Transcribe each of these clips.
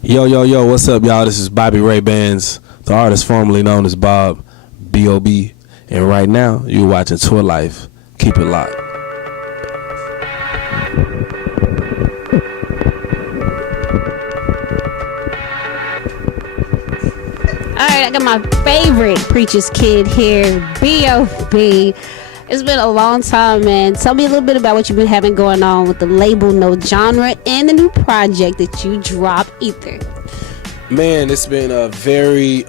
Yo, yo, yo, what's up, y'all? This is Bobby Ray Bands, the artist formerly known as Bob, B.O.B. And right now, you're watching Tour Life. Keep it locked. Alright, I got my favorite preacher's kid here, B.O.B. It's been a long time, man. Tell me a little bit about what you've been having going on with the label No Genre and the new project that you dropped, Ether. Man, it's been a very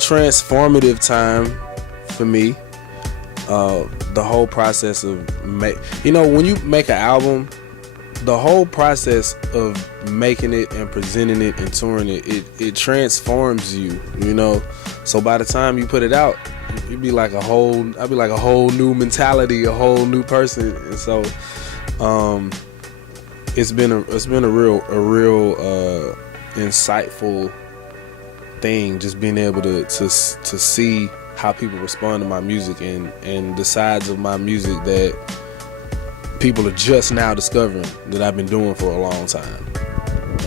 transformative time for me. The whole process of when you make an album, the whole process of making it and presenting it and touring it transforms you, So by the time you put it out, I'd be like a whole new mentality, a whole new person. And so it's been a real insightful thing, just being able to see how people respond to my music and the sides of my music that people are just now discovering that I've been doing for a long time.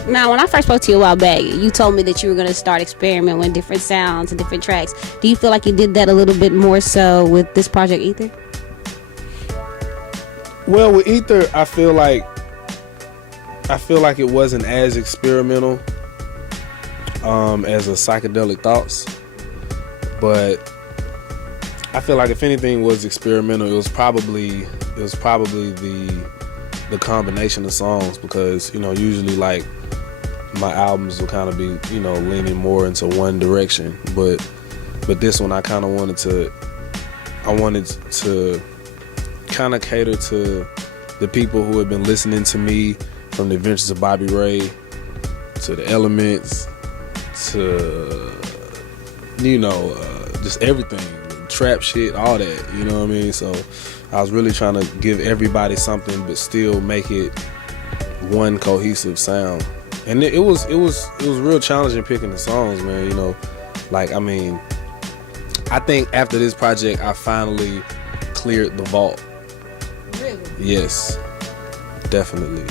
Now, when I first spoke to you a while back, you told me that you were going to start experimenting with different sounds and different tracks. Do you feel like you did that a little bit more so with this project, Ether? Well, with Ether, I feel like it wasn't as experimental as a Psychedelic Thoughts, but I feel like if anything was experimental, it was probably the combination of songs, because usually like my albums will kind of be leaning more into one direction, but this one I wanted to kind of cater to the people who have been listening to me, from the Adventures of Bobby Ray to the Elements to just everything, trap shit, all that, you know what I mean? So I was really trying to give everybody something but still make it one cohesive sound. And it was real challenging picking the songs, man. I think after this project I finally cleared the vault. Really? Yes, definitely.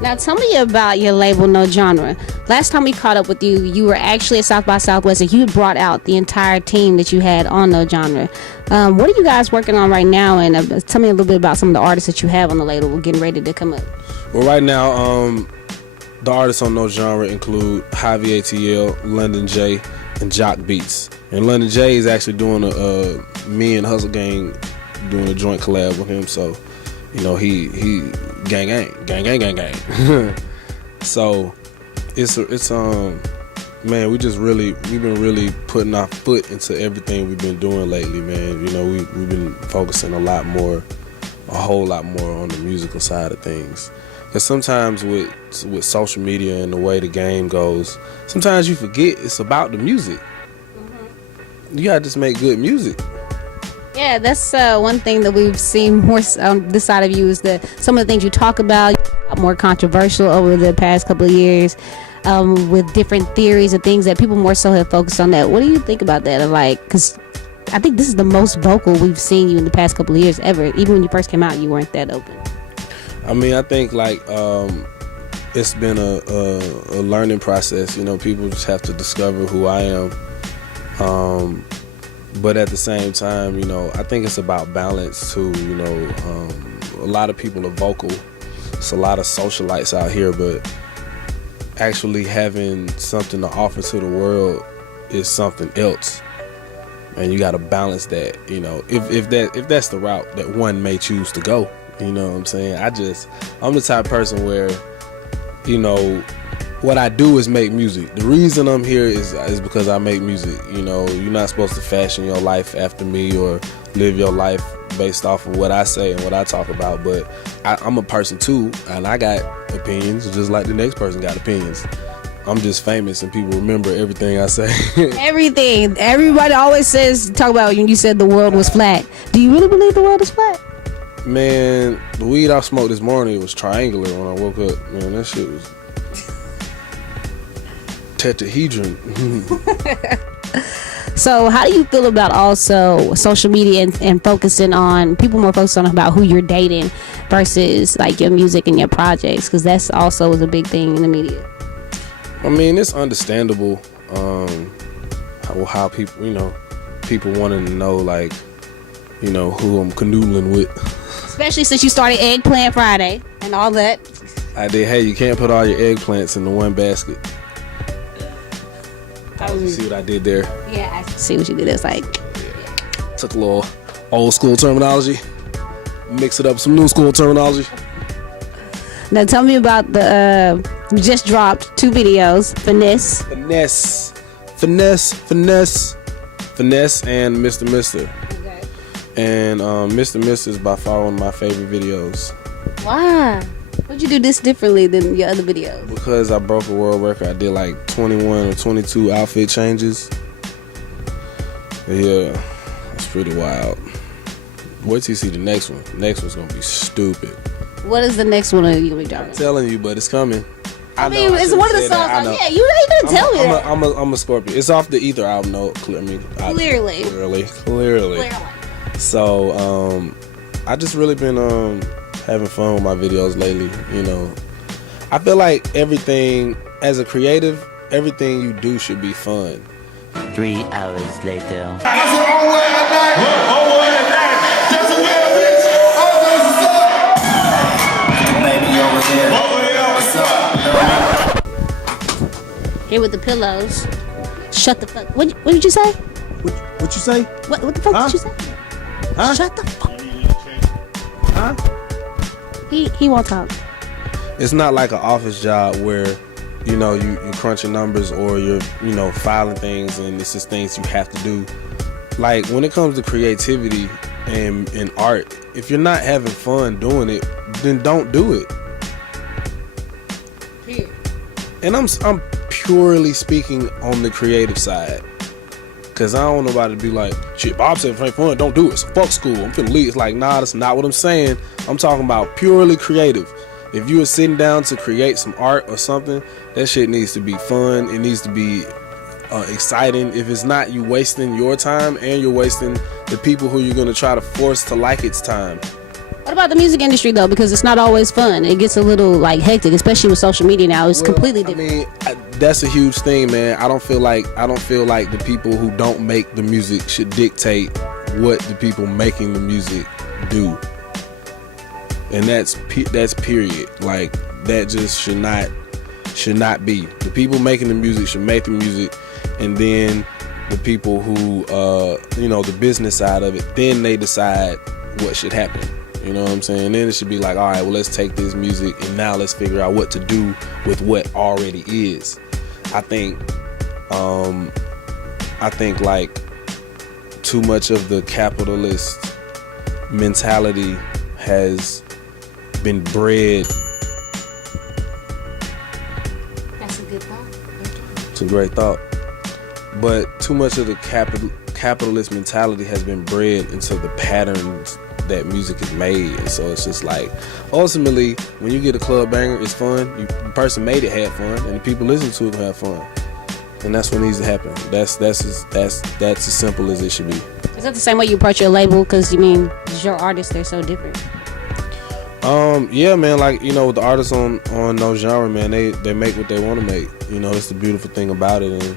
Now tell me about your label No Genre. Last time we caught up with you, you were actually at South by Southwest, and you brought out the entire team that you had on No Genre. What are you guys working on right now? And tell me a little bit about some of the artists that you have on the label getting ready to come up. Well, right now, the artists on No Genre include Javi ATL, London J, and Jock Beats. And London J is actually doing me and Hustle Gang doing a joint collab with him. So, he gang. So it's man, we've been really putting our foot into everything we've been doing lately, man. We've been focusing a whole lot more on the musical side of things. Because sometimes with social media and the way the game goes, sometimes you forget it's about the music. Mm-hmm. You gotta just make good music. Yeah, that's one thing that we've seen more on this side of you, is that some of the things you talk about more controversial over the past couple of years, with different theories and things that people more so have focused on that. What do you think about that? Because I think this is the most vocal we've seen you in the past couple of years ever. Even when you first came out, you weren't that open. I mean, I think it's been a learning process. People just have to discover who I am. But at the same time, I think it's about balance too. A lot of people are vocal. It's a lot of socialites out here, but actually having something to offer to the world is something else. And you got to balance that, if that's the route that one may choose to go. You know what I'm saying? I'm the type of person where, what I do is make music. The reason I'm here is because I make music. You're not supposed to fashion your life after me or live your life based off of what I say and what I talk about. But I'm a person too, and I got opinions just like the next person got opinions. I'm just famous and people remember everything I say. Everything. Everybody always talk about when you said the world was flat. Do you really believe the world is flat? Man, the weed I smoked this morning was triangular when I woke up. Man, that shit was tetrahedron. So how do you feel about also social media and focusing on people more focused on about who you're dating versus like your music and your projects, because that's also is a big thing in the media. I mean, it's understandable how people, people wanting to know, like, who I'm canoodling with. Especially since you started Eggplant Friday and all that. I did. Hey, you can't put all your eggplants in the one basket. You see what I did there? Yeah, I see what you did. It's like, took a little old school terminology, mix it up with some new school terminology. Now tell me about the you just dropped 2 videos, Finesse, and Mr. Okay. And Mr. is by far one of my favorite videos. Why? What'd you do this differently than your other videos? Because I broke a world record. I did like 21 or 22 outfit changes. Yeah, it's pretty wild. Wait till you see the next one. The next one's gonna be stupid. What is the next one you gonna be dropping? I'm telling you, but it's coming. I mean, it's one of the songs. Yeah, you ain't gonna tell me that. I'm a Scorpio. It's off the Ether album. No, clearly. So, I just really been having fun with my videos lately. I feel like everything, as a creative, everything you do should be fun. 3 hours later. Here with the pillows. Shut the fuck. What did you say? What you say? What the fuck did you say? Huh? Shut the fuck. Huh? He won't talk. It's not like an office job where you crunching numbers or you're filing things and it's just things you have to do. Like when it comes to creativity and art, if you're not having fun doing it, then don't do it. Here. And I'm purely speaking on the creative side, cause I don't want nobody to be like, shit, Bob said if it ain't fun, don't do it. So fuck school. I'm finna leave. It's like, nah, that's not what I'm saying. I'm talking about purely creative. If you are sitting down to create some art or something, that shit needs to be fun. It needs to be exciting. If it's not, you wasting your time and you're wasting the people who you're gonna try to force to like its time. What about the music industry though? Because it's not always fun. It gets a little like hectic, especially with social media now. It's completely different. I mean, that's a huge thing, man. I don't feel like the people who don't make the music should dictate what the people making the music do. And that's period. Like that just should not be. The people making the music should make the music, and then the people who the business side of it, then they decide what should happen. You know what I'm saying? Then it should be like, all right, well, let's take this music and now let's figure out what to do with what already is. I think like too much of the capitalist mentality has been bred. That's a good thought. It's a great thought. But too much of the capitalist mentality has been bred into the patterns that music is made, and so it's just like ultimately when you get a club banger, it's fun. The person made it had fun, and the people listening to it have fun, and that's what needs to happen. That's as simple as it should be. Is that the same way you approach your label? Because your artists, they're so different. Yeah, man. Like with the artists on No Genre, man, they make what they want to make. It's the beautiful thing about it, and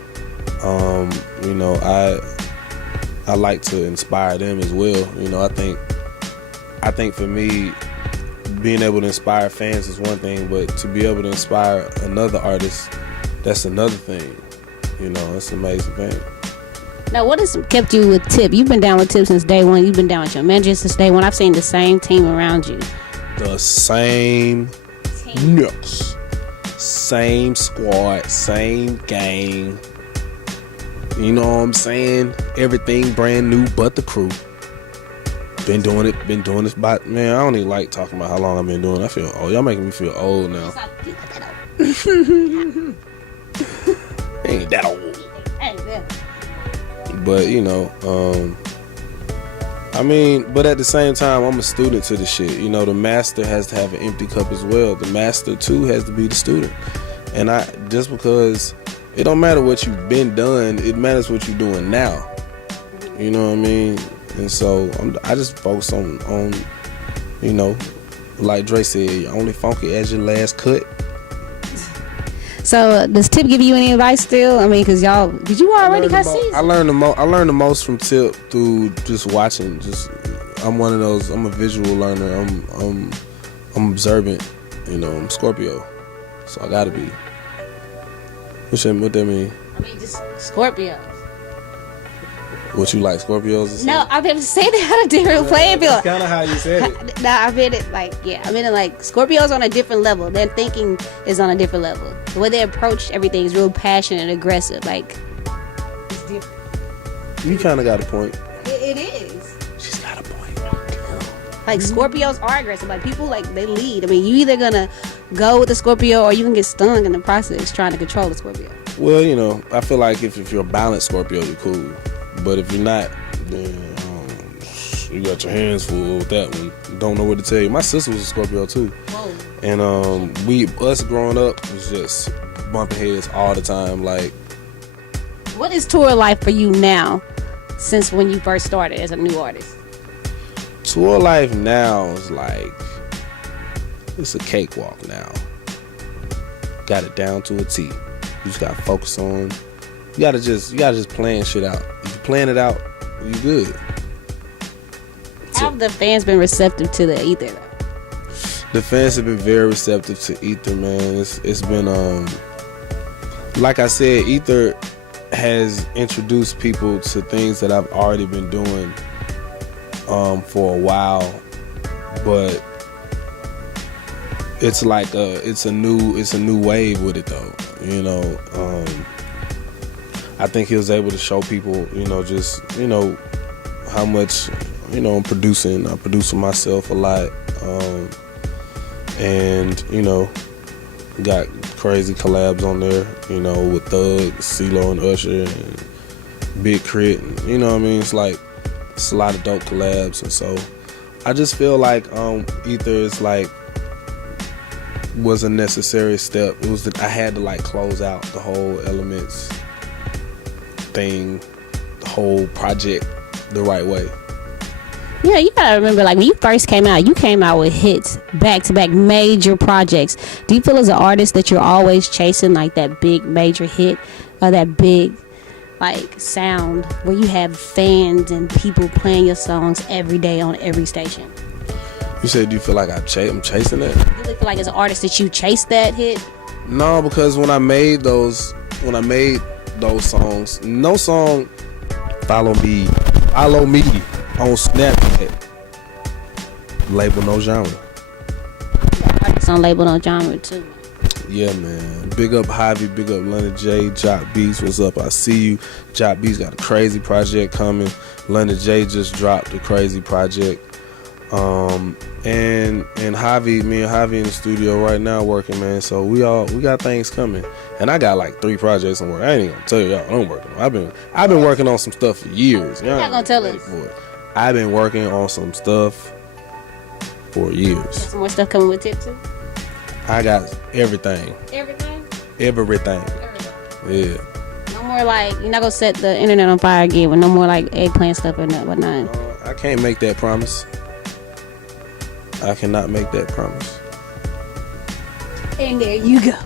I like to inspire them as well. I think for me, being able to inspire fans is one thing, but to be able to inspire another artist, that's another thing. It's an amazing thing. Now, what has kept you with Tip? You've been down with Tip since day one. You've been down with your manager since day one. I've seen the same team around you. The same nooks, same squad, same gang. You know what I'm saying? Everything brand new but the crew. Been doing this about, man, I don't even like talking about how long I've been doing it. I feel old. Y'all making me feel old now. Ain't that old. But but at the same time, I'm a student to the shit. The master has to have an empty cup as well. The master too has to be the student. And just because it don't matter what you've been done. It matters what you're doing now. You know what I mean? And so I just focus on you know, like Dre said, you're only funky as your last cut. So does Tip give you any advice still? I mean, cause you already cut seasons? I learned the most from Tip through just watching. I'm one of those. I'm a visual learner. I'm observant. You know, I'm Scorpio, so I gotta be. What that mean? I mean, just Scorpios. What you like, Scorpios? No, I've been saying that on a different playing field. That's kind of how you said it. No, I've been it like Scorpios on a different level. Their thinking is on a different level. The way they approach everything is real passionate and aggressive. Like, it's different. You kind of got a point. It is. She's got a point. Like, Scorpios are aggressive. Like, people, like, they lead. I mean, you either gonna go with the Scorpio or you can get stung in the process trying to control the Scorpio. Well, you know, I feel like if you're a balanced Scorpio, you're cool. But if you're not, then you got your hands full with that one. Don't know what to tell you. My sister was a Scorpio too. Whoa. And us growing up was just bumping heads all the time. Like, what is tour life for you now since when you first started as a new artist? tour life now is like, it's a cakewalk now. Got it down to a T. You just gotta focus on. You gotta just plan shit out. If you plan it out, you good. How have the fans been receptive to the Ether though? The fans have been very receptive to Ether, man. It's been like I said, Ether has introduced people to things that I've already been doing for a while, but it's like it's a new wave with it though, you know. I think he was able to show people, you know, just, you know, how much, you know, I'm producing myself a lot, and, you know, got crazy collabs on there, you know, with Thug, CeeLo and Usher and Big Crit, and, you know what I mean? It's like, it's a lot of dope collabs, and so I just feel like Ether is like, was a necessary step. It was that I had to like close out the whole Elements thing, the whole project the right way. Yeah, you gotta remember, like when you first came out, you came out with hits, back-to-back major projects. Do you feel as an artist that you're always chasing like that big major hit or that big like sound where you have fans and people playing your songs every day on every station? You said, do you feel like I'm chasing that? Do you feel like as an artist that you chase that hit? No, because when I made those songs, no song follow me on Snapchat, label no genre. Artists on label no genre too. Yeah, man. Big up Javi, big up London J, Jock Beats, what's up? I see you. Jock Beats got a crazy project coming. London J just dropped a crazy project. And Javi, me and Javi in the studio right now working, man. So we got things coming. And I got like 3 projects on work. I ain't even gonna tell y'all I'm working on. I've been working on some stuff for years. You're not gonna tell us. I've been working on some stuff for years. Got some more stuff coming with Tip too? I got everything. Everything. Yeah. No more like, you're not gonna set the internet on fire again with no more like eggplant stuff or whatnot. I can't make that promise. I cannot make that promise. And there you go.